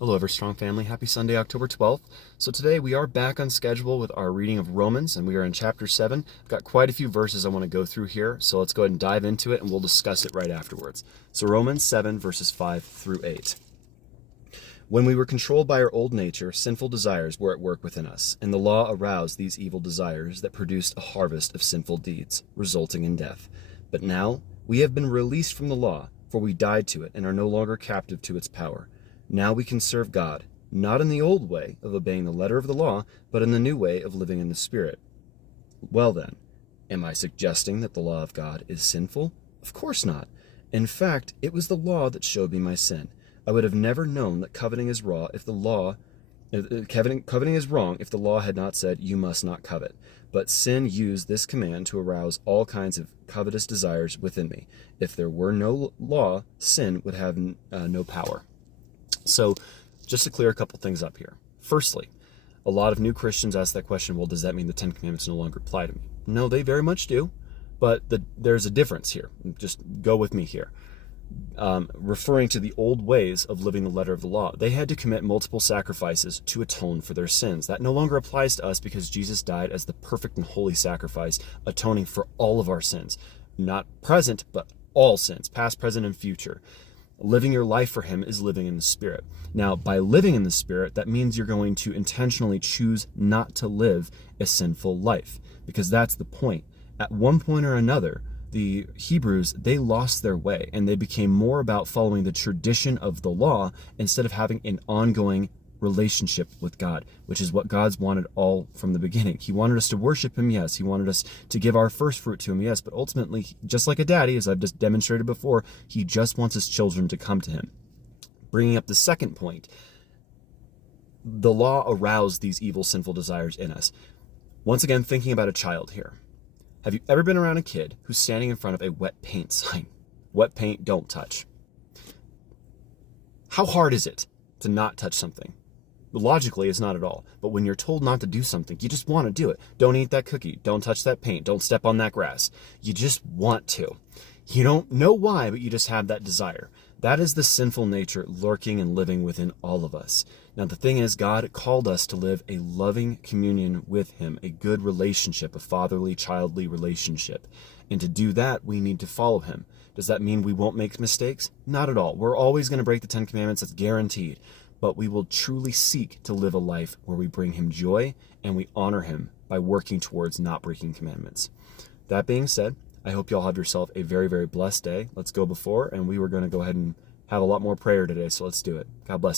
Hello, Everstrong family. Happy Sunday, October 12th. So today we are back on schedule with our reading of Romans, and we are in chapter 7. I've got quite a few verses I want to go through here, so let's go ahead and dive into it, and we'll discuss it right afterwards. So Romans 7, verses 5 through 8. When we were controlled by our old nature, sinful desires were at work within us, and the law aroused these evil desires that produced a harvest of sinful deeds, resulting in death. But now we have been released from the law, for we died to it and are no longer captive to its power. Now we can serve God, not in the old way of obeying the letter of the law, but in the new way of living in the Spirit. Well then, am I suggesting that the law of God is sinful? Of course not. In fact, it was the law that showed me my sin. I would have never known that coveting is wrong if the law had not said, "You must not covet." But sin used this command to arouse all kinds of covetous desires within me. If there were no law, sin would have no power. So, just to clear a couple things up here. Firstly, a lot of new Christians ask that question, well, does that mean the Ten Commandments no longer apply to me? No, they very much do, but there's a difference here. Just go with me here. Referring to the old ways of living the letter of the law, they had to commit multiple sacrifices to atone for their sins. That no longer applies to us because Jesus died as the perfect and holy sacrifice, atoning for all of our sins. Not present, but all sins, past, present, and future. Living your life for him is living in the Spirit. Now, by living in the Spirit, that means you're going to intentionally choose not to live a sinful life, because that's the point. At one point or another, the Hebrews, they lost their way, and they became more about following the tradition of the law instead of having an ongoing relationship with God, which is what God's wanted all from the beginning. He wanted us to worship him, yes. He wanted us to give our first fruit to him, yes. But ultimately, just like a daddy, as I've just demonstrated before, he just wants his children to come to him. Bringing up the second point, the law aroused these evil, sinful desires in us. Once again, thinking about a child here. Have you ever been around a kid who's standing in front of a wet paint sign? Wet paint, don't touch. How hard is it to not touch something? Logically, it's not at all. But when you're told not to do something, you just want to do it. Don't eat that cookie. Don't touch that paint. Don't step on that grass. You just want to. You don't know why, but you just have that desire. That is the sinful nature lurking and living within all of us. Now, the thing is, God called us to live a loving communion with him, a good relationship, a fatherly, childly relationship. And to do that, we need to follow him. Does that mean we won't make mistakes? Not at all. We're always going to break the Ten Commandments. That's guaranteed. But we will truly seek to live a life where we bring him joy and we honor him by working towards not breaking commandments. That being said, I hope you all have yourself a very, very blessed day. Let's go before, and we were going to go ahead and have a lot more prayer today, so let's do it. God bless.